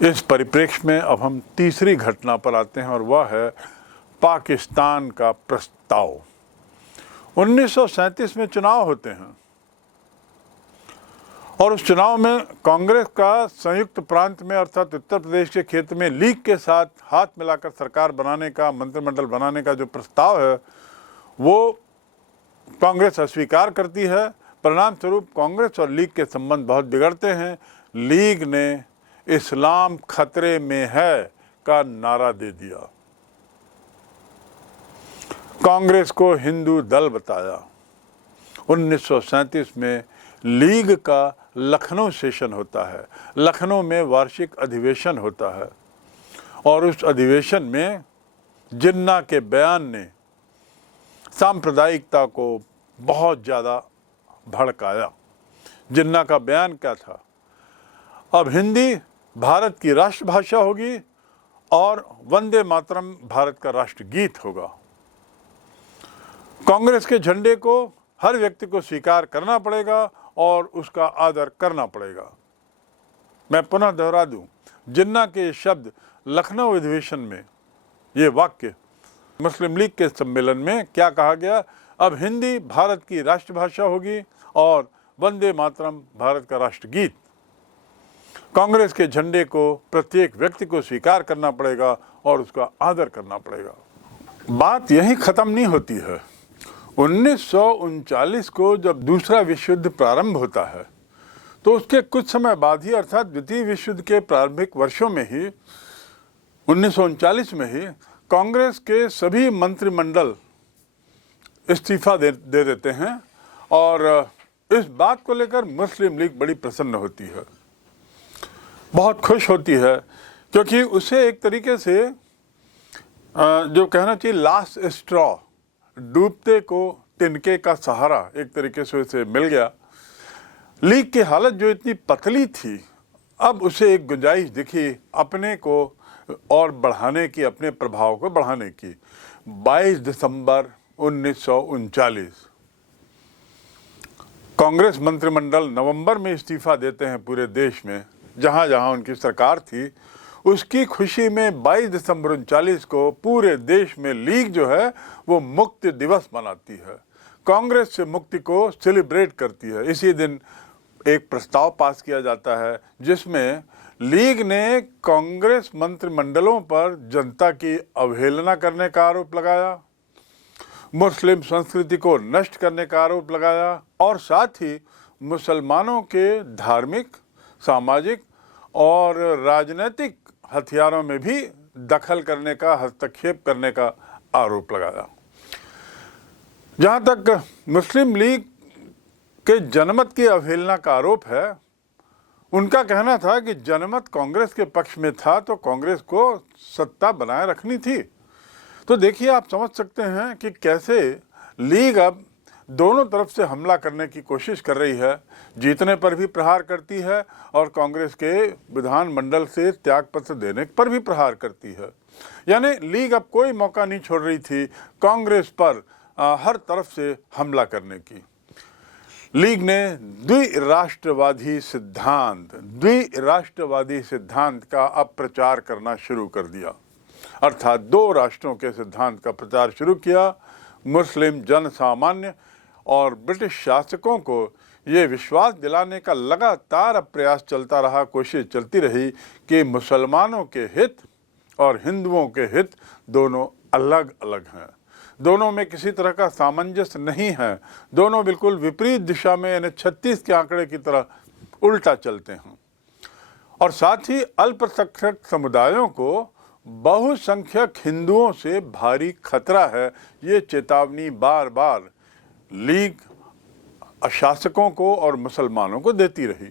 इस परिप्रेक्ष्य में अब हम तीसरी घटना पर आते हैं और वह है पाकिस्तान का प्रस्ताव। 1937 में चुनाव होते हैं और उस चुनाव में कांग्रेस का संयुक्त प्रांत में अर्थात उत्तर प्रदेश के क्षेत्र में लीग के साथ हाथ मिलाकर सरकार बनाने का, मंत्रिमंडल बनाने का जो प्रस्ताव है वो कांग्रेस अस्वीकार करती है। परिणाम स्वरूप कांग्रेस और लीग के संबंध बहुत बिगड़ते हैं। लीग ने इस्लाम खतरे में है का नारा दे दिया, कांग्रेस को हिंदू दल बताया। 1937 में लीग का लखनऊ सेशन होता है, लखनऊ में वार्षिक अधिवेशन होता है और उस अधिवेशन में जिन्ना के बयान ने सांप्रदायिकता को बहुत ज़्यादा भड़काया। जिन्ना का बयान क्या था? अब हिंदी भारत की राष्ट्रभाषा होगी और वंदे मातरम भारत का राष्ट्रगीत होगा। कांग्रेस के झंडे को हर व्यक्ति को स्वीकार करना पड़ेगा और उसका आदर करना पड़ेगा। मैं पुनः दोहरा दूं, जिन्ना के शब्द लखनऊ अधिवेशन में, ये वाक्य मुस्लिम लीग के सम्मेलन में क्या कहा गया? अब हिंदी भारत की राष्ट्रभाषा होगी और वंदे मातरम भारत का राष्ट्रगीत। कांग्रेस के झंडे को प्रत्येक व्यक्ति को स्वीकार करना पड़ेगा और उसका आदर करना पड़ेगा। बात यहीं खत्म नहीं होती है। 1939 को जब दूसरा विश्व युद्ध प्रारंभ होता है तो उसके कुछ समय बाद ही अर्थात द्वितीय विश्व युद्ध के प्रारंभिक वर्षों में ही 1939 में ही कांग्रेस के सभी मंत्रिमंडल इस्तीफा दे देते हैं और इस बात को लेकर मुस्लिम लीग बड़ी प्रसन्न होती है, बहुत खुश होती है, क्योंकि उसे एक तरीके से जो कहना चाहिए लास्ट स्ट्रॉ, डूबते को तिनके का सहारा एक तरीके से उसे मिल गया। लीग की हालत जो इतनी पतली थी, अब उसे एक गुंजाइश दिखी अपने को और बढ़ाने की, अपने प्रभाव को बढ़ाने की। 22 दिसंबर 1939 कांग्रेस मंत्रिमंडल नवंबर में इस्तीफा देते हैं पूरे देश में, जहां जहां उनकी सरकार थी। उसकी खुशी में 22 दिसंबर 1939 को पूरे देश में लीग जो है वो मुक्ति दिवस मनाती है, कांग्रेस से मुक्ति को सेलिब्रेट करती है। इसी दिन एक प्रस्ताव पास किया जाता है जिसमें लीग ने कांग्रेस मंत्रिमंडलों पर जनता की अवहेलना करने का आरोप लगाया, मुस्लिम संस्कृति को नष्ट करने का आरोप लगाया और साथ ही मुसलमानों के धार्मिक, सामाजिक और राजनीतिक हथियारों में भी दखल करने का, हस्तक्षेप करने का आरोप लगाया। जहां तक मुस्लिम लीग के जनमत की अवहेलना का आरोप है, उनका कहना था कि जनमत कांग्रेस के पक्ष में था तो कांग्रेस को सत्ता बनाए रखनी थी। तो देखिए, आप समझ सकते हैं कि कैसे लीग अब दोनों तरफ से हमला करने की कोशिश कर रही है, जीतने पर भी प्रहार करती है और कांग्रेस के विधानमंडल से त्यागपत्र देने पर भी प्रहार करती है। यानी लीग अब कोई मौका नहीं छोड़ रही थी कांग्रेस पर हर तरफ से हमला करने की। लीग ने द्विराष्ट्रवादी सिद्धांत का अब प्रचार करना शुरू कर दिया, अर्थात 2 राष्ट्रों के सिद्धांत का प्रचार शुरू किया। मुस्लिम जन सामान्य और ब्रिटिश शासकों को ये विश्वास दिलाने का लगातार प्रयास चलता रहा, कोशिश चलती रही कि मुसलमानों के हित और हिंदुओं के हित दोनों अलग अलग हैं, दोनों में किसी तरह का सामंजस्य नहीं है, दोनों बिल्कुल विपरीत दिशा में, यानी 36 के आंकड़े की तरह उल्टा चलते हैं। और साथ ही अल्पसंख्यक समुदायों को बहुसंख्यक हिंदुओं से भारी खतरा है, ये चेतावनी बार बार लीग शासकों को और मुसलमानों को देती रही।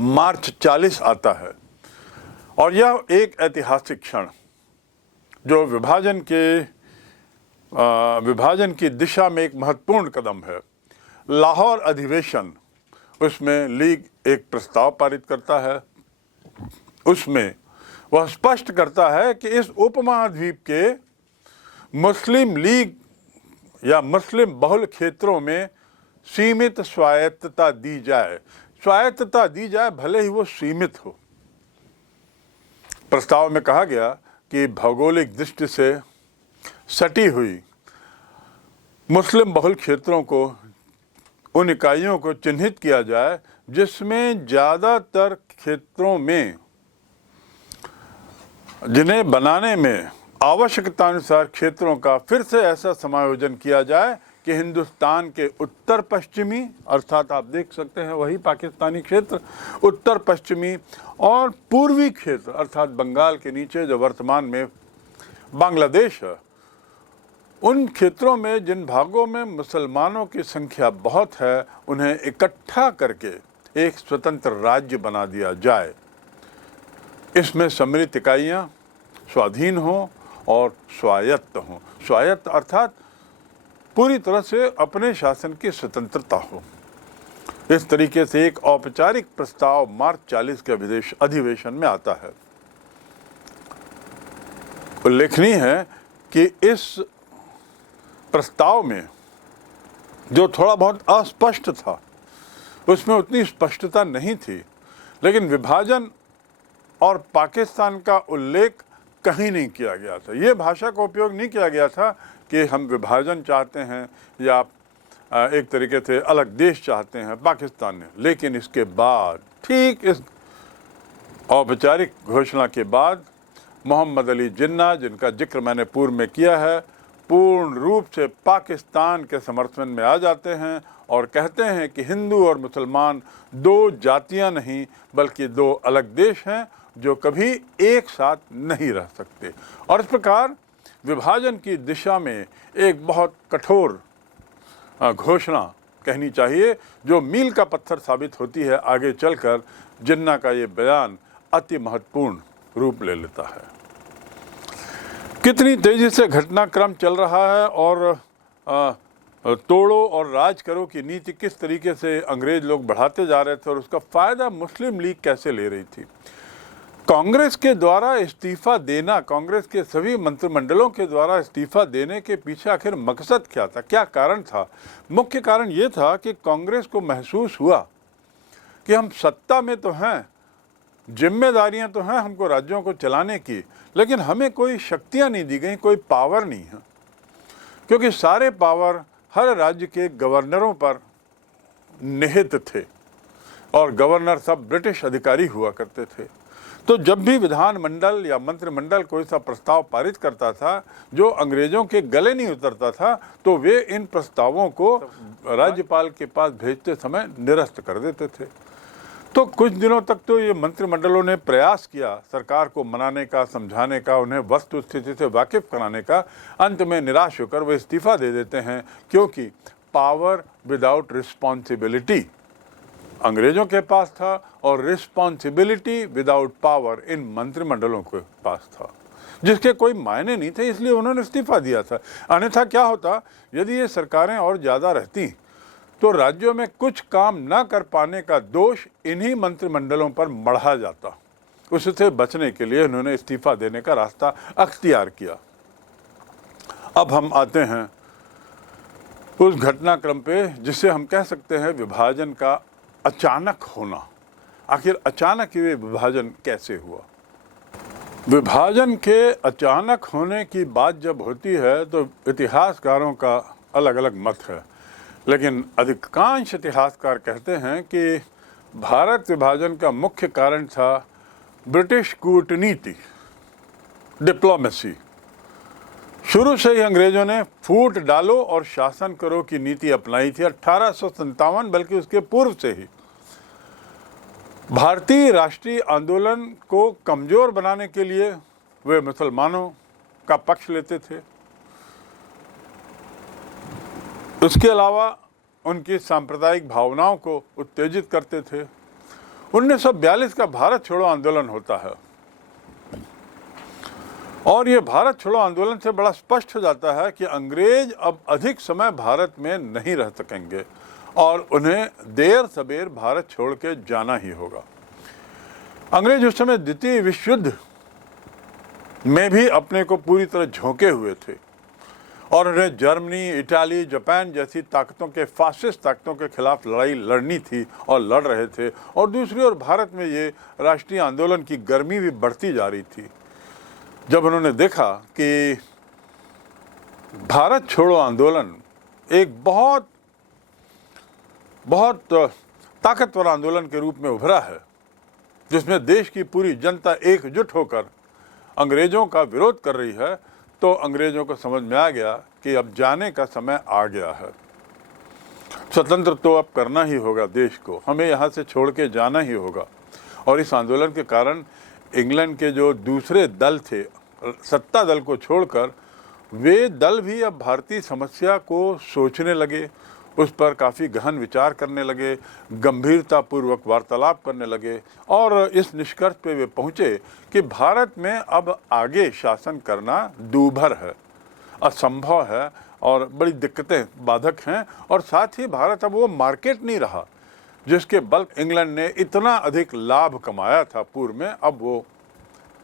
मार्च 40 आता है और यह एक ऐतिहासिक क्षण जो विभाजन की दिशा में एक महत्वपूर्ण कदम है। लाहौर अधिवेशन, उसमें लीग एक प्रस्ताव पारित करता है। उसमें वह स्पष्ट करता है कि इस उपमहाद्वीप के मुस्लिम लीग या मुस्लिम बहुल क्षेत्रों में सीमित स्वायत्तता दी जाए, भले ही वो सीमित हो। प्रस्ताव में कहा गया कि भौगोलिक दृष्टि से सटी हुई मुस्लिम बहुल क्षेत्रों को, उन इकाइयों को चिन्हित किया जाए जिसमें ज़्यादातर क्षेत्रों में जिन्हें बनाने में आवश्यकतानुसार क्षेत्रों का फिर से ऐसा समायोजन किया जाए कि हिंदुस्तान के उत्तर पश्चिमी, अर्थात आप देख सकते हैं वही पाकिस्तानी क्षेत्र, उत्तर पश्चिमी और पूर्वी क्षेत्र अर्थात बंगाल के नीचे जो वर्तमान में बांग्लादेश है, उन क्षेत्रों में जिन भागों में मुसलमानों की संख्या बहुत है उन्हें इकट्ठा करके एक स्वतंत्र राज्य बना दिया जाए। इसमें सम्मिलित इकाइयाँ स्वाधीन हों और स्वायत्त हों। स्वायत्त अर्थात पूरी तरह से अपने शासन की स्वतंत्रता हो। इस तरीके से एक औपचारिक प्रस्ताव मार्च 40 के अधिवेशन में आता है। उल्लेखनीय है कि इस प्रस्ताव में जो थोड़ा बहुत अस्पष्ट था उसमें उतनी स्पष्टता नहीं थी, लेकिन विभाजन और पाकिस्तान का उल्लेख कहीं नहीं किया गया था। ये भाषा का उपयोग नहीं किया गया था कि हम विभाजन चाहते हैं या एक तरीके से अलग देश चाहते हैं पाकिस्तान ने। लेकिन इसके बाद, ठीक इस औपचारिक घोषणा के बाद, मोहम्मद अली जिन्ना, जिनका जिक्र मैंने पूर्व में किया है, पूर्ण रूप से पाकिस्तान के समर्थन में आ जाते हैं और कहते हैं कि हिंदू और मुसलमान दो जातियां नहीं बल्कि दो अलग देश हैं जो कभी एक साथ नहीं रह सकते। और इस प्रकार विभाजन की दिशा में एक बहुत कठोर घोषणा कहनी चाहिए जो मील का पत्थर साबित होती है। आगे चलकर जिन्ना का ये बयान अति महत्वपूर्ण रूप ले लेता है। कितनी तेजी से घटनाक्रम चल रहा है और तोड़ो और राज करो की नीति किस तरीके से अंग्रेज लोग बढ़ाते जा रहे थे और उसका फायदा मुस्लिम लीग कैसे ले रही थी। कांग्रेस के द्वारा इस्तीफा देना, कांग्रेस के सभी मंत्रिमंडलों के द्वारा इस्तीफा देने के पीछे आखिर मकसद क्या था, क्या कारण था? मुख्य कारण ये था कि कांग्रेस को महसूस हुआ कि हम सत्ता में तो हैं, जिम्मेदारियां तो हैं हमको राज्यों को चलाने की, लेकिन हमें कोई शक्तियां नहीं दी गई, कोई पावर नहीं है, क्योंकि सारे पावर हर राज्य के गवर्नरों पर निहित थे और गवर्नर सब ब्रिटिश अधिकारी हुआ करते थे। तो जब भी विधानमंडल या मंत्रिमंडल कोई सा प्रस्ताव पारित करता था जो अंग्रेजों के गले नहीं उतरता था, तो वे इन प्रस्तावों को राज्यपाल के पास भेजते समय निरस्त कर देते थे। तो कुछ दिनों तक तो ये मंत्रिमंडलों ने प्रयास किया सरकार को मनाने का, समझाने का, उन्हें वस्तु स्थिति से वाकिफ कराने का। अंत में निराश होकर वे इस्तीफा दे देते हैं, क्योंकि पावर विदाउट रिस्पॉन्सिबिलिटी अंग्रेजों के पास था और रिस्पॉन्सिबिलिटी विदाउट पावर इन मंत्रिमंडलों के पास था, जिसके कोई मायने नहीं थे, इसलिए उन्होंने इस्तीफा दिया था। अन्यथा क्या होता, यदि ये सरकारें और ज़्यादा रहती तो राज्यों में कुछ काम न कर पाने का दोष इन्हीं मंत्रिमंडलों पर मढ़ा जाता। उससे बचने के लिए उन्होंने इस्तीफा देने का रास्ता अख्तियार किया। अब हम आते हैं उस घटनाक्रम पे जिसे हम कह सकते हैं विभाजन का अचानक होना। आखिर अचानक ये विभाजन कैसे हुआ? विभाजन के अचानक होने की बात जब होती है तो इतिहासकारों का अलग अलग मत है, लेकिन अधिकांश इतिहासकार कहते हैं कि भारत विभाजन का मुख्य कारण था ब्रिटिश कूटनीति, डिप्लोमेसी। शुरू से ही अंग्रेजों ने फूट डालो और शासन करो की नीति अपनाई थी। 1857 बल्कि उसके पूर्व से ही भारतीय राष्ट्रीय आंदोलन को कमजोर बनाने के लिए वे मुसलमानों का पक्ष लेते थे। उसके अलावा उनकी सांप्रदायिक भावनाओं को उत्तेजित करते थे। 1942 का भारत छोड़ो आंदोलन होता है और ये भारत छोड़ो आंदोलन से बड़ा स्पष्ट हो जाता है कि अंग्रेज अब अधिक समय भारत में नहीं रह सकेंगे और उन्हें देर सबेर भारत छोड़ के जाना ही होगा। अंग्रेज उस समय द्वितीय विश्व युद्ध में भी अपने को पूरी तरह झोंके हुए थे और उन्हें जर्मनी, इटाली, जापान जैसी ताकतों के फासिस्ट ताकतों के खिलाफ लड़ाई लड़नी थी और लड़ रहे थे। और दूसरी ओर भारत में ये राष्ट्रीय आंदोलन की गर्मी भी बढ़ती जा रही थी। जब उन्होंने देखा कि भारत छोड़ो आंदोलन एक बहुत ताकतवर आंदोलन के रूप में उभरा है, जिसमें देश की पूरी जनता एकजुट होकर अंग्रेजों का विरोध कर रही है, तो अंग्रेजों को समझ में आ गया कि अब जाने का समय आ गया है। स्वतंत्र तो अब करना ही होगा देश को, हमें यहाँ से छोड़ के जाना ही होगा। और इस आंदोलन के कारण इंग्लैंड के जो दूसरे दल थे, सत्ता दल को छोड़कर, वे दल भी अब भारतीय समस्या को सोचने लगे, उस पर काफ़ी गहन विचार करने लगे, गंभीरतापूर्वक वार्तालाप करने लगे और इस निष्कर्ष पे वे पहुँचे कि भारत में अब आगे शासन करना दूभर है, असंभव है और बड़ी दिक्कतें बाधक हैं। और साथ ही भारत अब वो मार्केट नहीं रहा जिसके बल इंग्लैंड ने इतना अधिक लाभ कमाया था पूर्व में, अब वो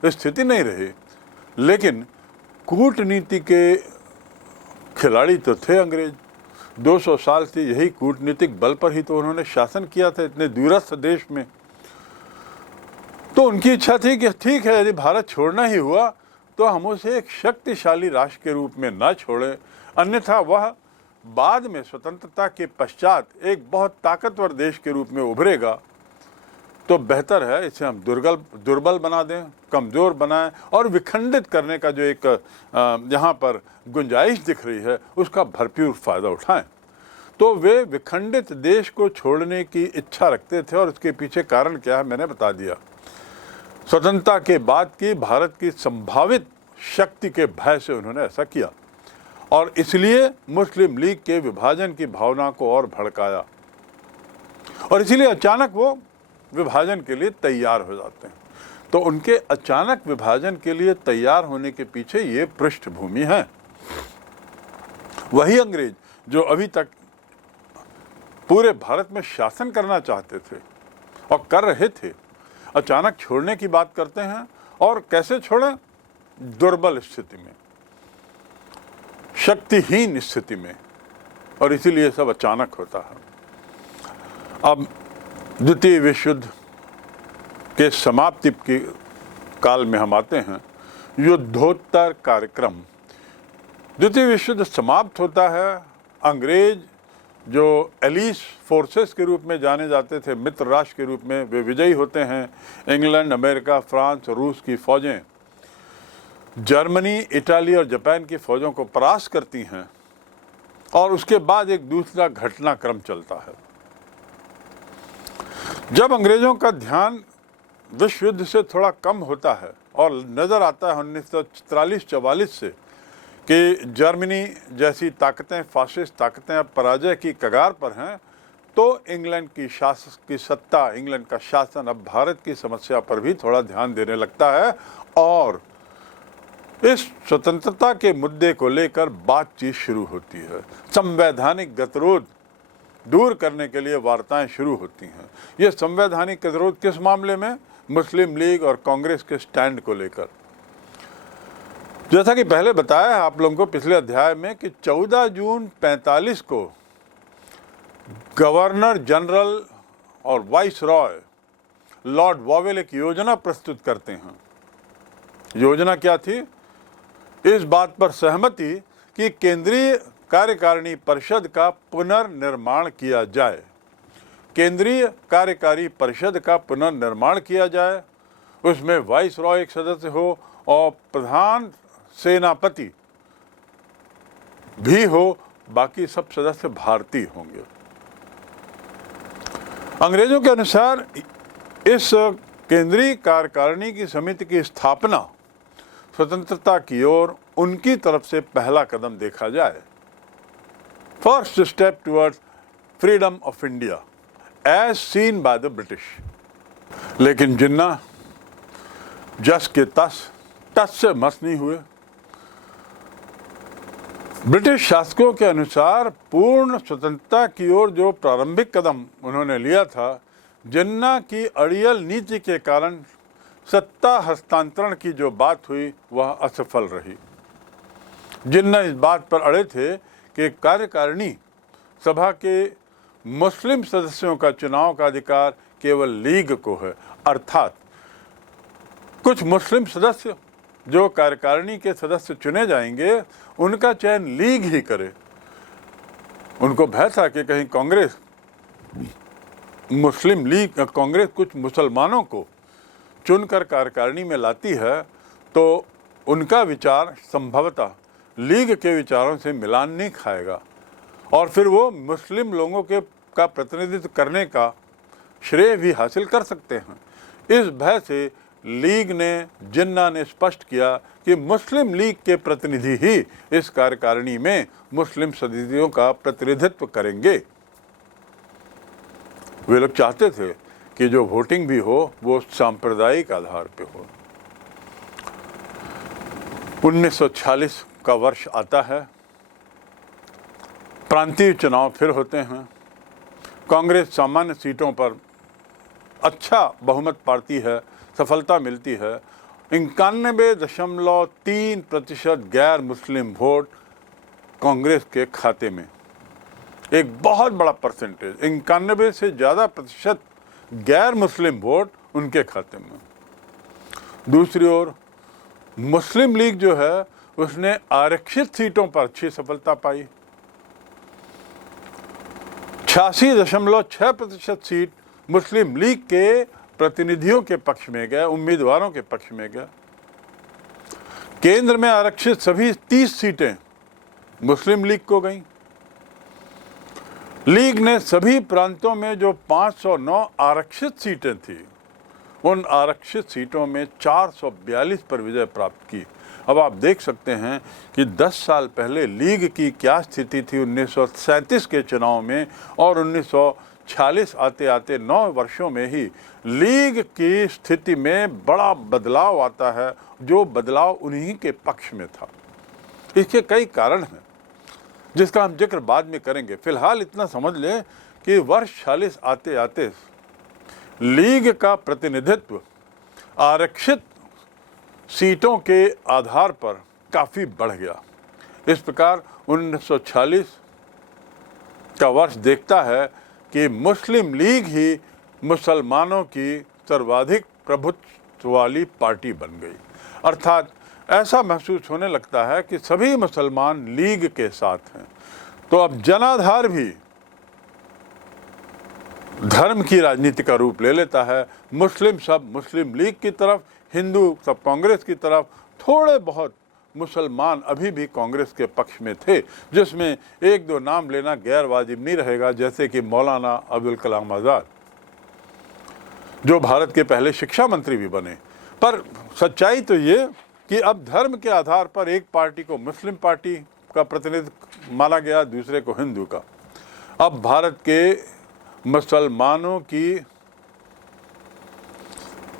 स्थिति नहीं रही। लेकिन कूटनीति के खिलाड़ी तो थे अंग्रेज, 200 साल से यही कूटनीतिक बल पर ही तो उन्होंने शासन किया था इतने दूरस्थ देश में। तो उनकी इच्छा थी कि ठीक है, यदि भारत छोड़ना ही हुआ तो हम उसे एक शक्तिशाली राष्ट्र के रूप में न छोड़ें, अन्यथा वह बाद में स्वतंत्रता के पश्चात एक बहुत ताकतवर देश के रूप में उभरेगा। तो बेहतर है इसे हम दुर्बल बना दें, कमज़ोर बनाएं और विखंडित करने का जो एक यहाँ पर गुंजाइश दिख रही है उसका भरपूर फ़ायदा उठाएं। तो वे विखंडित देश को छोड़ने की इच्छा रखते थे और उसके पीछे कारण क्या है मैंने बता दिया। स्वतंत्रता के बाद की भारत की संभावित शक्ति के भय से उन्होंने ऐसा किया और इसलिए मुस्लिम लीग के विभाजन की भावना को और भड़काया और इसीलिए अचानक वो विभाजन के लिए तैयार हो जाते हैं। तो उनके अचानक विभाजन के लिए तैयार होने के पीछे ये पृष्ठभूमि है। वही अंग्रेज जो अभी तक पूरे भारत में शासन करना चाहते थे और कर रहे थे, अचानक छोड़ने की बात करते हैं। और कैसे छोड़ें? दुर्बल स्थिति में, शक्तिहीन स्थिति में, और इसीलिए सब अचानक होता है। अब द्वितीय विश्व युद्ध के समाप्ति के काल में हम आते हैं। युद्धोत्तर कार्यक्रम। द्वितीय विश्व युद्ध समाप्त होता है। अंग्रेज जो एलिस फोर्सेस के रूप में जाने जाते थे, मित्र राष्ट्र के रूप में, वे विजयी होते हैं। इंग्लैंड, अमेरिका, फ्रांस, रूस की फौजें जर्मनी, इटाली और जापान की फौजों को परास्त करती हैं और उसके बाद एक दूसरा घटनाक्रम चलता है। जब अंग्रेजों का ध्यान विश्व युद्ध से थोड़ा कम होता है और नज़र आता है 1943-44 से कि जर्मनी जैसी ताकतें, फासिस्ट ताकतें अब पराजय की कगार पर हैं, तो इंग्लैंड की सत्ता, इंग्लैंड का शासन अब भारत की समस्या पर भी थोड़ा ध्यान देने लगता है और इस स्वतंत्रता के मुद्दे को लेकर बातचीत शुरू होती है। संवैधानिक गतिरोध दूर करने के लिए वार्ताएं शुरू होती हैं। ये संवैधानिक गतिरोध किस मामले में? मुस्लिम लीग और कांग्रेस के स्टैंड को लेकर। जैसा कि पहले बताया है आप लोगों को पिछले अध्याय में कि 14 जून 45 को गवर्नर जनरल और वाइस रॉय लॉर्ड वॉवेल एक योजना प्रस्तुत करते हैं। योजना क्या थी? इस बात पर सहमति कि केंद्रीय कार्यकारिणी परिषद का पुनर्निर्माण किया जाए। केंद्रीय कार्यकारी परिषद का पुनर्निर्माण किया जाए, उसमें वाइस रॉय एक सदस्य हो और प्रधान सेनापति भी हो, बाकी सब सदस्य भारतीय होंगे। अंग्रेजों के अनुसार इस केंद्रीय कार्यकारिणी की समिति की स्थापना स्वतंत्रता की ओर उनकी तरफ से पहला कदम देखा जाए। First step towards freedom of India as seen by the British. लेकिन जिन्ना जस के तस से मस नहीं हुए। ब्रिटिश शासकों के अनुसार पूर्ण स्वतंत्रता की ओर जो प्रारंभिक कदम उन्होंने लिया था, जिन्ना की अड़ियल नीति के कारण सत्ता हस्तांतरण की जो बात हुई वह असफल रही। जिन्ना इस बात पर अड़े थे कि कार्यकारिणी सभा के मुस्लिम सदस्यों का चुनाव का अधिकार केवल लीग को है, अर्थात कुछ मुस्लिम सदस्य जो कार्यकारिणी के सदस्य चुने जाएंगे उनका चयन लीग ही करे। उनको भय था कि कहीं कांग्रेस मुस्लिम लीग कांग्रेस कुछ मुसलमानों को चुनकर कार्यकारिणी में लाती है तो उनका विचार संभवतः लीग के विचारों से मिलान नहीं खाएगा और फिर वो मुस्लिम लोगों का प्रतिनिधित्व करने का श्रेय भी हासिल कर सकते हैं। इस भय से लीग ने जिन्ना ने स्पष्ट किया कि मुस्लिम लीग के प्रतिनिधि ही इस कार्यकारिणी में मुस्लिम सदस्यों का प्रतिनिधित्व करेंगे। वे लोग चाहते थे कि जो वोटिंग भी हो वो सांप्रदायिक आधार पे हो। 1946 का वर्ष आता है, प्रांतीय चुनाव फिर होते हैं। कांग्रेस सामान्य सीटों पर अच्छा बहुमत पाती है, सफलता मिलती है। 91.3% गैर मुस्लिम वोट कांग्रेस के खाते में, एक बहुत बड़ा परसेंटेज, 91 से ज़्यादा प्रतिशत गैर मुस्लिम वोट उनके खाते में। दूसरी ओर मुस्लिम लीग जो है उसने आरक्षित सीटों पर अच्छी सफलता पाई। 86.6% सीट मुस्लिम लीग के प्रतिनिधियों के पक्ष में गए, उम्मीदवारों के पक्ष में गए। केंद्र में आरक्षित सभी 30 सीटें मुस्लिम लीग को गईं। लीग ने सभी प्रांतों में जो 509 आरक्षित सीटें थी उन आरक्षित सीटों में 442 पर विजय प्राप्त की। अब आप देख सकते हैं कि 10 साल पहले लीग की क्या स्थिति थी 1937 के चुनाव में, और 1946 आते आते 9 वर्षों में ही लीग की स्थिति में बड़ा बदलाव आता है, जो बदलाव उन्हीं के पक्ष में था। इसके कई कारण हैं जिसका हम जिक्र बाद में करेंगे। फिलहाल इतना समझ लें कि वर्ष 46 आते आते लीग का प्रतिनिधित्व आरक्षित सीटों के आधार पर काफ़ी बढ़ गया। इस प्रकार 1946 का वर्ष देखता है कि मुस्लिम लीग ही मुसलमानों की सर्वाधिक प्रभुत्व वाली पार्टी बन गई। अर्थात ऐसा महसूस होने लगता है कि सभी मुसलमान लीग के साथ हैं। तो अब जनाधार भी धर्म की राजनीति का रूप ले लेता है। मुस्लिम सब मुस्लिम लीग की तरफ, हिंदू सब कांग्रेस की तरफ। थोड़े बहुत मुसलमान अभी भी कांग्रेस के पक्ष में थे, जिसमें एक दो नाम लेना गैर वाजिब नहीं रहेगा, जैसे कि मौलाना अब्दुल कलाम आज़ाद, जो भारत के पहले शिक्षा मंत्री भी बने। पर सच्चाई तो ये कि अब धर्म के आधार पर एक पार्टी को मुस्लिम पार्टी का प्रतिनिधित्व माना गया, दूसरे को हिंदू का। अब भारत के मुसलमानों की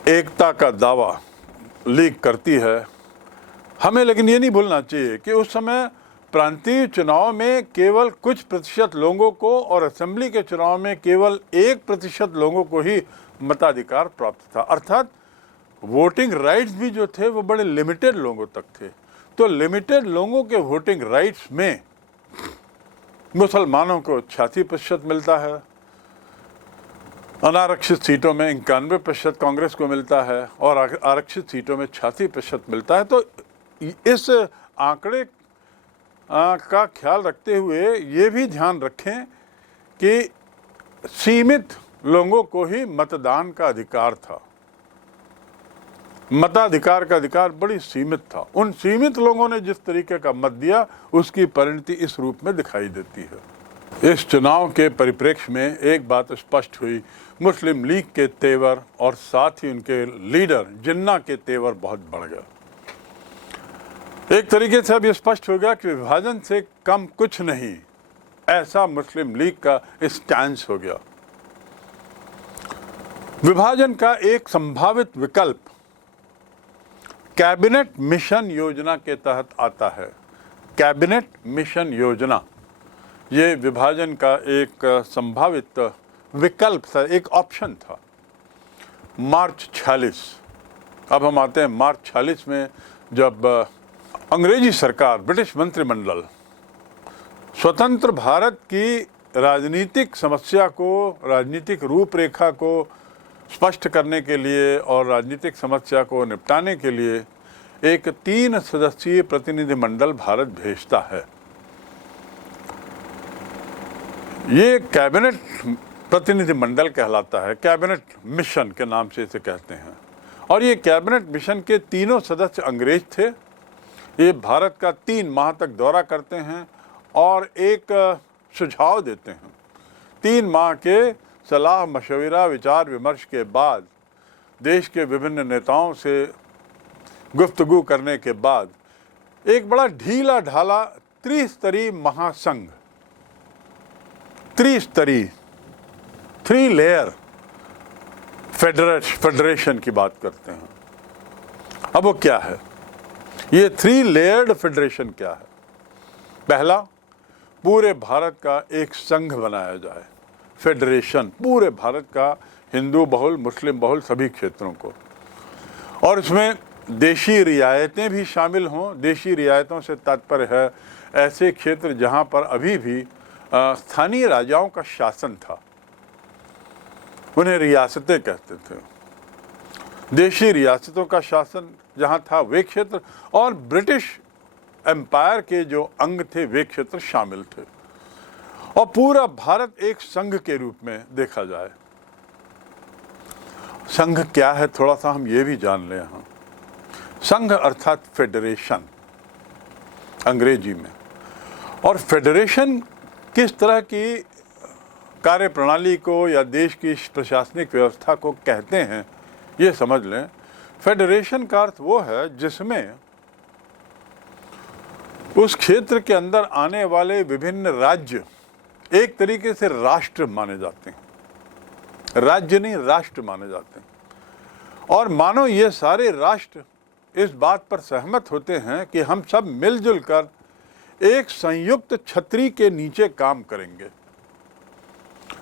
एकता का दावा लीग करती है। हमें लेकिन ये नहीं भूलना चाहिए कि उस समय प्रांतीय चुनाव में केवल कुछ प्रतिशत लोगों को और असेंबली के चुनाव में केवल 1% लोगों को ही मताधिकार प्राप्त था। अर्थात वोटिंग राइट्स भी जो थे वो बड़े लिमिटेड लोगों तक थे। तो लिमिटेड लोगों के वोटिंग राइट्स में मुसलमानों को 86% मिलता है, अनारक्षित सीटों में 91% कांग्रेस को मिलता है और आरक्षित सीटों में 86% मिलता है। तो इस आंकड़े का ख्याल रखते हुए ये भी ध्यान रखें कि सीमित लोगों को ही मतदान का अधिकार था। मताधिकार का अधिकार बड़ी सीमित था। उन सीमित लोगों ने जिस तरीके का मत दिया उसकी परिणति इस रूप में दिखाई देती है। इस चुनाव के परिप्रेक्ष्य में एक बात स्पष्ट हुई, मुस्लिम लीग के तेवर और साथ ही उनके लीडर जिन्ना के तेवर बहुत बढ़ गया। एक तरीके से अब ये स्पष्ट हो गया कि विभाजन से कम कुछ नहीं, ऐसा मुस्लिम लीग का स्टैंस हो गया। विभाजन का एक संभावित विकल्प कैबिनेट मिशन योजना के तहत आता है। कैबिनेट मिशन योजना ये विभाजन का एक संभावित विकल्प था, एक ऑप्शन था। मार्च 46, अब हम आते हैं मार्च 46 में, जब अंग्रेजी सरकार, ब्रिटिश मंत्रिमंडल स्वतंत्र भारत की राजनीतिक समस्या को, राजनीतिक रूपरेखा को स्पष्ट करने के लिए और राजनीतिक समस्या को निपटाने के लिए एक 3 सदस्यीय प्रतिनिधिमंडल भारत भेजता है। ये कैबिनेट प्रतिनिधिमंडल कहलाता है, कैबिनेट मिशन के नाम से इसे कहते हैं। और ये कैबिनेट मिशन के तीनों सदस्य अंग्रेज थे। ये भारत का 3 माह तक दौरा करते हैं और एक सुझाव देते हैं। 3 माह के सलाह मशविरा विचार विमर्श के बाद, देश के विभिन्न नेताओं से गुफ्तगू करने के बाद एक बड़ा ढीला ढाला त्रिस्तरीय महासंघ, त्रिस्तरीय 3 लेयर फेडरेशन की बात करते हैं। अब वो क्या है? ये 3 लेयर्ड फेडरेशन क्या है? पहला, पूरे भारत का एक संघ बनाया जाए, फेडरेशन, पूरे भारत का, हिंदू बहुल, मुस्लिम बहुल सभी क्षेत्रों को, और इसमें देशी रियायतें भी शामिल हों। देशी रियायतों से तात्पर्य है ऐसे क्षेत्र जहां पर अभी भी स्थानीय राजाओं का शासन था, उन्हें रियासतें कहते थे। देशी रियासतों का शासन जहां था वे क्षेत्र, और ब्रिटिश एम्पायर के जो अंग थे वे क्षेत्र शामिल थे, और पूरा भारत एक संघ के रूप में देखा जाए। संघ क्या है, थोड़ा सा हम ये भी जान लें यहाँ। संघ अर्थात फेडरेशन अंग्रेजी में, और फेडरेशन किस तरह की कार्य प्रणाली को या देश की प्रशासनिक व्यवस्था को कहते हैं ये समझ लें। फेडरेशन का अर्थ वो है जिसमें उस क्षेत्र के अंदर आने वाले विभिन्न राज्य एक तरीके से राष्ट्र माने जाते हैं, राज्य नहीं राष्ट्र माने जाते हैं। और मानो ये सारे राष्ट्र इस बात पर सहमत होते हैं कि हम सब मिलजुल कर एक संयुक्त छतरी के नीचे काम करेंगे।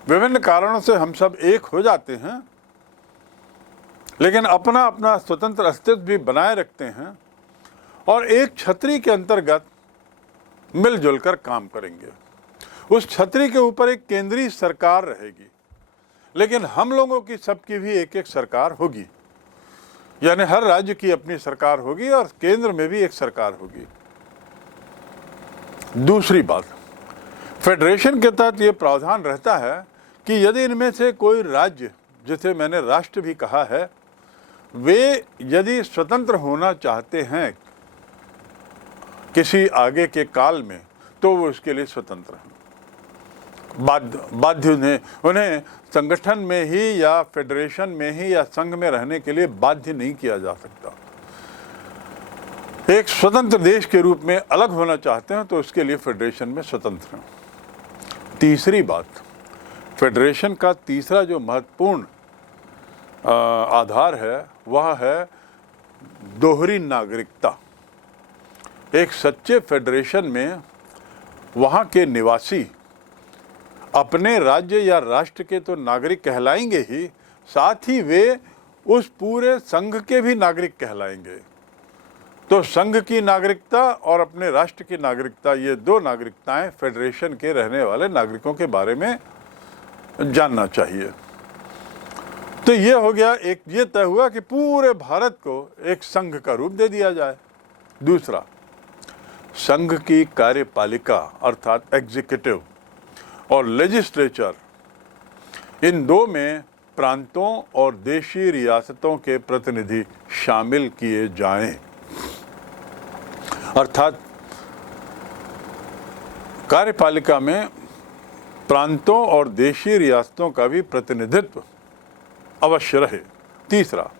विभिन्न कारणों से हम सब एक हो जाते हैं, लेकिन अपना अपना स्वतंत्र अस्तित्व भी बनाए रखते हैं और एक छतरी के अंतर्गत मिलजुल कर काम करेंगे। उस छतरी के ऊपर एक केंद्रीय सरकार रहेगी, लेकिन हम लोगों की सबकी भी एक एक सरकार होगी, यानी हर राज्य की अपनी सरकार होगी और केंद्र में भी एक सरकार होगी। दूसरी बात, फेडरेशन के तहत ये प्रावधान रहता है कि यदि इनमें से कोई राज्य, जिसे मैंने राष्ट्र भी कहा है, वे यदि स्वतंत्र होना चाहते हैं किसी आगे के काल में, तो वो उसके लिए स्वतंत्र हैं, बाध्य उन्हें संगठन में ही या फेडरेशन में ही या संघ में रहने के लिए बाध्य नहीं किया जा सकता। एक स्वतंत्र देश के रूप में अलग होना चाहते हैं तो उसके लिए फेडरेशन में स्वतंत्र हैं। तीसरी बात, फेडरेशन का तीसरा जो महत्वपूर्ण आधार है वह है दोहरी नागरिकता। एक सच्चे फेडरेशन में वहाँ के निवासी अपने राज्य या राष्ट्र के तो नागरिक कहलाएंगे ही, साथ ही वे उस पूरे संघ के भी नागरिक कहलाएंगे। तो संघ की नागरिकता और अपने राष्ट्र की नागरिकता, ये 2 नागरिकताएं फेडरेशन के रहने वाले नागरिकों के बारे में जानना चाहिए। तो ये हो गया, एक ये तय हुआ कि पूरे भारत को एक संघ का रूप दे दिया जाए। दूसरा, संघ की कार्यपालिका अर्थात एग्जीक्यूटिव और लेजिस्लेचर, इन 2 में प्रांतों और देशी रियासतों के प्रतिनिधि शामिल किए जाएं। अर्थात कार्यपालिका में प्रांतों और देशी रियासतों का भी प्रतिनिधित्व अवश्य रहे। तीसरा,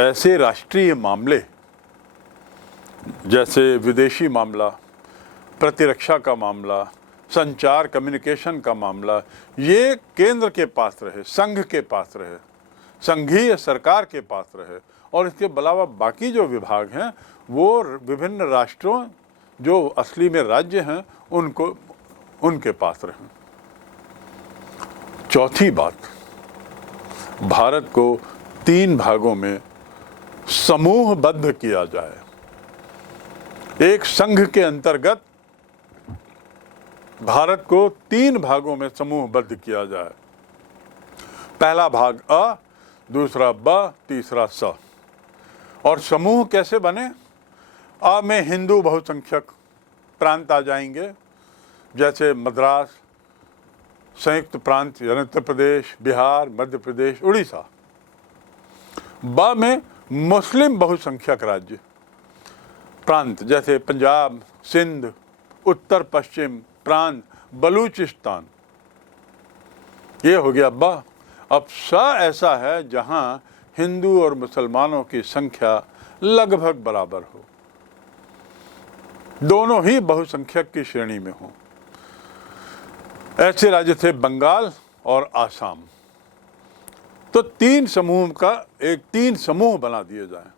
ऐसे राष्ट्रीय मामले जैसे विदेशी मामला, प्रतिरक्षा का मामला, संचार कम्युनिकेशन का मामला, ये केंद्र के पास रहे, संघ के पास रहे, संघीय सरकार के पास रहे, और इसके अलावा बाकी जो विभाग हैं वो विभिन्न राष्ट्रों जो असली में राज्य हैं उनके पास रहे। चौथी बात, भारत को 3 भागों में समूहबद्ध किया जाए। एक संघ के अंतर्गत भारत को 3 भागों में समूहबद्ध किया जाए। पहला भाग अ, दूसरा ब, तीसरा स। और समूह कैसे बने? अ में हिंदू बहुसंख्यक प्रांत आ जाएंगे, जैसे मद्रास, संयुक्त प्रांत यानी उत्तर प्रदेश, बिहार, मध्य प्रदेश, उड़ीसा। ब में मुस्लिम बहुसंख्यक राज्य प्रांत, जैसे पंजाब, सिंध, उत्तर पश्चिम प्रांत, बलूचिस्तान। ये हो गया ब। अब स ऐसा है जहां हिंदू और मुसलमानों की संख्या लगभग बराबर हो, दोनों ही बहुसंख्यक की श्रेणी में हो। ऐसे राज्य थे बंगाल और आसाम। तो 3 समूह बना दिए जाएं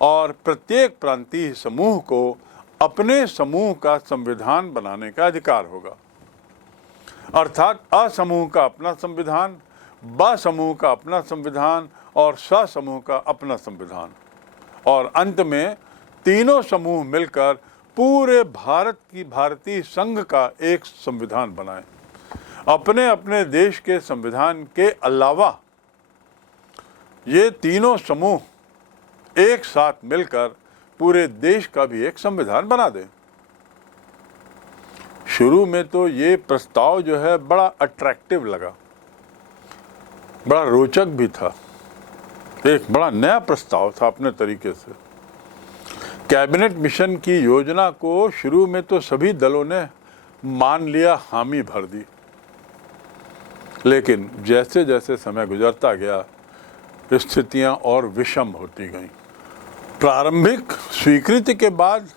और प्रत्येक प्रांतीय समूह को अपने समूह का संविधान बनाने का अधिकार होगा। अर्थात अ समूह का अपना संविधान, ब समूह का अपना संविधान और स समूह का अपना संविधान, और अंत में तीनों समूह मिलकर पूरे भारत की भारतीय संघ का एक संविधान बनाएं। अपने अपने देश के संविधान के अलावा ये तीनों समूह एक साथ मिलकर पूरे देश का भी एक संविधान बना दें। शुरू में तो ये प्रस्ताव जो है बड़ा अट्रैक्टिव लगा, बड़ा रोचक भी था, एक बड़ा नया प्रस्ताव था अपने तरीके से। कैबिनेट मिशन की योजना को शुरू में तो सभी दलों ने मान लिया, हामी भर दी, लेकिन जैसे जैसे समय गुजरता गया स्थितियां और विषम होती गईं। प्रारंभिक स्वीकृति के बाद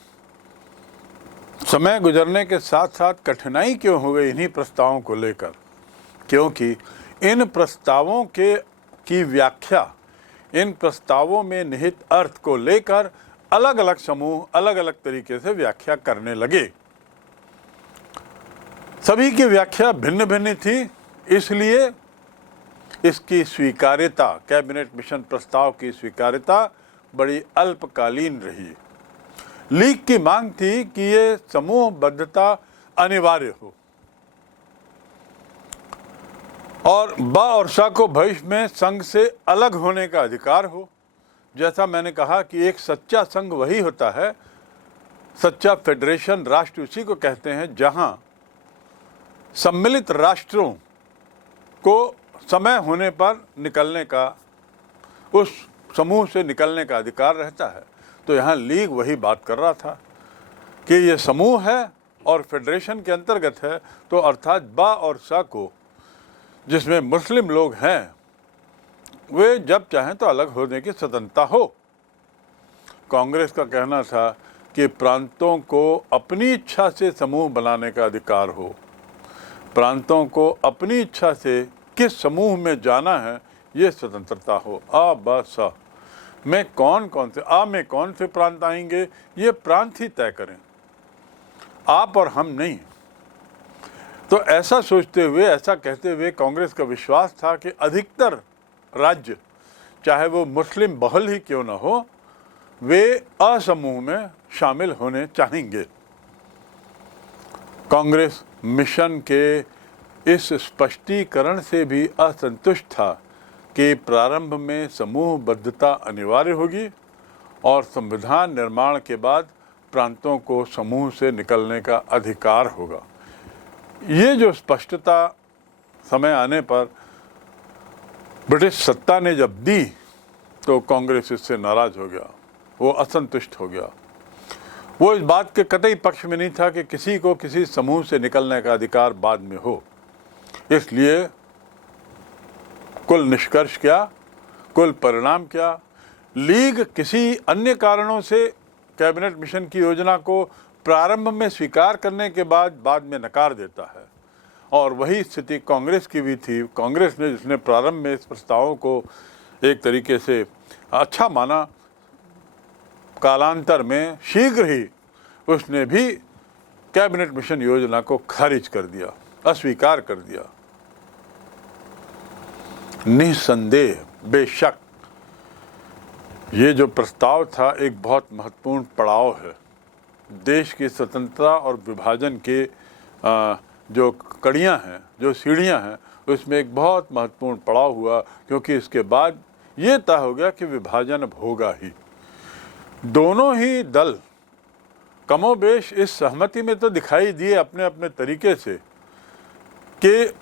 समय गुजरने के साथ साथ कठिनाई क्यों हो गई इन्हीं प्रस्तावों को लेकर? क्योंकि इन प्रस्तावों की व्याख्या, इन प्रस्तावों में निहित अर्थ को लेकर अलग अलग समूह अलग अलग तरीके से व्याख्या करने लगे। सभी की व्याख्या भिन्न भिन्न थी, इसलिए इसकी स्वीकार्यता, कैबिनेट मिशन प्रस्ताव की स्वीकार्यता बड़ी अल्पकालीन रही। लीग की मांग थी कि ये समूहबद्धता अनिवार्य हो और ब और स को भविष्य में संघ से अलग होने का अधिकार हो। जैसा मैंने कहा कि एक सच्चा संघ वही होता है, सच्चा फेडरेशन राष्ट्र उसी को कहते हैं जहां सम्मिलित राष्ट्रों को समय होने पर निकलने का, उस समूह से निकलने का अधिकार रहता है। तो यहाँ लीग वही बात कर रहा था कि ये समूह है और फेडरेशन के अंतर्गत है, तो अर्थात ब और स को, जिसमें मुस्लिम लोग हैं, वे जब चाहें तो अलग होने की स्वतंत्रता हो। कांग्रेस का कहना था कि प्रांतों को अपनी इच्छा से समूह बनाने का अधिकार हो, प्रांतों को अपनी इच्छा से किस समूह में जाना है ये स्वतंत्रता हो। अ ब स में कौन से, आ में कौन से प्रांत आएंगे ये प्रांत ही तय करें, आप और हम नहीं। तो ऐसा सोचते हुए, ऐसा कहते हुए कांग्रेस का विश्वास था कि अधिकतर राज्य, चाहे वो मुस्लिम बहुल ही क्यों न हो, वे अ समूह में शामिल होने चाहेंगे। कांग्रेस मिशन के इस स्पष्टीकरण से भी असंतुष्ट था कि प्रारंभ में समूहबद्धता अनिवार्य होगी और संविधान निर्माण के बाद प्रांतों को समूह से निकलने का अधिकार होगा। ये जो स्पष्टता समय आने पर ब्रिटिश सत्ता ने जब दी तो कांग्रेस इससे नाराज हो गया, वो असंतुष्ट हो गया। वो इस बात के कतई पक्ष में नहीं था कि किसी को किसी समूह से निकलने का अधिकार बाद में हो। इसलिए कुल निष्कर्ष क्या, कुल परिणाम क्या? लीग किसी अन्य कारणों से कैबिनेट मिशन की योजना को प्रारंभ में स्वीकार करने के बाद में नकार देता है, और वही स्थिति कांग्रेस की भी थी। कांग्रेस ने, जिसने प्रारंभ में इस प्रस्तावों को एक तरीके से अच्छा माना, कालांतर में शीघ्र ही उसने भी कैबिनेट मिशन योजना को खारिज कर दिया, अस्वीकार कर दिया। निसंदेह, बेशक ये जो प्रस्ताव था एक बहुत महत्वपूर्ण पड़ाव है, देश की स्वतंत्रता और विभाजन के जो कड़ियाँ हैं, जो सीढ़ियाँ हैं, उसमें एक बहुत महत्वपूर्ण पड़ाव हुआ, क्योंकि इसके बाद ये तय हो गया कि विभाजन अब होगा ही। दोनों ही दल कमोबेश इस सहमति में तो दिखाई दिए अपने अपने तरीके से कि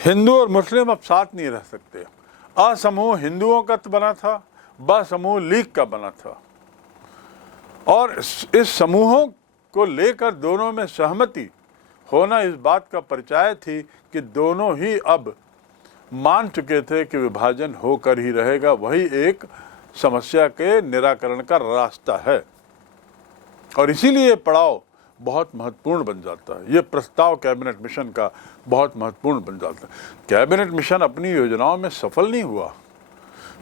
हिंदू और मुस्लिम अब साथ नहीं रह सकते। अ समूह हिंदुओं का बना था, ब समूह लीग का बना था, और इस समूहों को लेकर दोनों में सहमति होना इस बात का परिचायक थी कि दोनों ही अब मान चुके थे कि विभाजन होकर ही रहेगा, वही एक समस्या के निराकरण का रास्ता है। और इसीलिए पड़ाव बहुत महत्वपूर्ण बन जाता है। ये प्रस्ताव कैबिनेट मिशन का बहुत महत्वपूर्ण बन जाता है। कैबिनेट मिशन अपनी योजनाओं में सफल नहीं हुआ,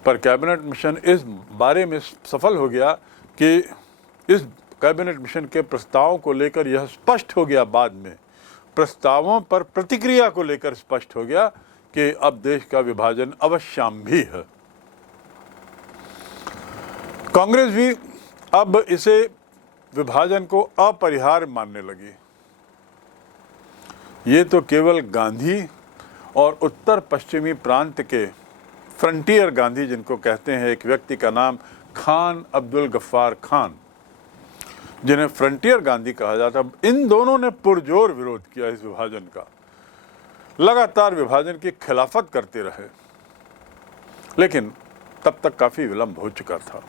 पर कैबिनेट मिशन इस बारे में सफल हो गया कि इस कैबिनेट मिशन के प्रस्तावों को लेकर यह स्पष्ट हो गया, बाद में प्रस्तावों पर प्रतिक्रिया को लेकर स्पष्ट हो गया कि अब देश का विभाजन अवश्यंभी है। कांग्रेस भी अब इसे विभाजन को अपरिहार्य मानने लगी। ये तो केवल गांधी और उत्तर पश्चिमी प्रांत के फ्रंटियर गांधी, जिनको कहते हैं, एक व्यक्ति का नाम खान अब्दुल गफ्फार खान, जिन्हें फ्रंटियर गांधी कहा जाता, इन दोनों ने पुरजोर विरोध किया इस विभाजन का, लगातार विभाजन की खिलाफत करते रहे, लेकिन तब तक काफी विलंब हो चुका था।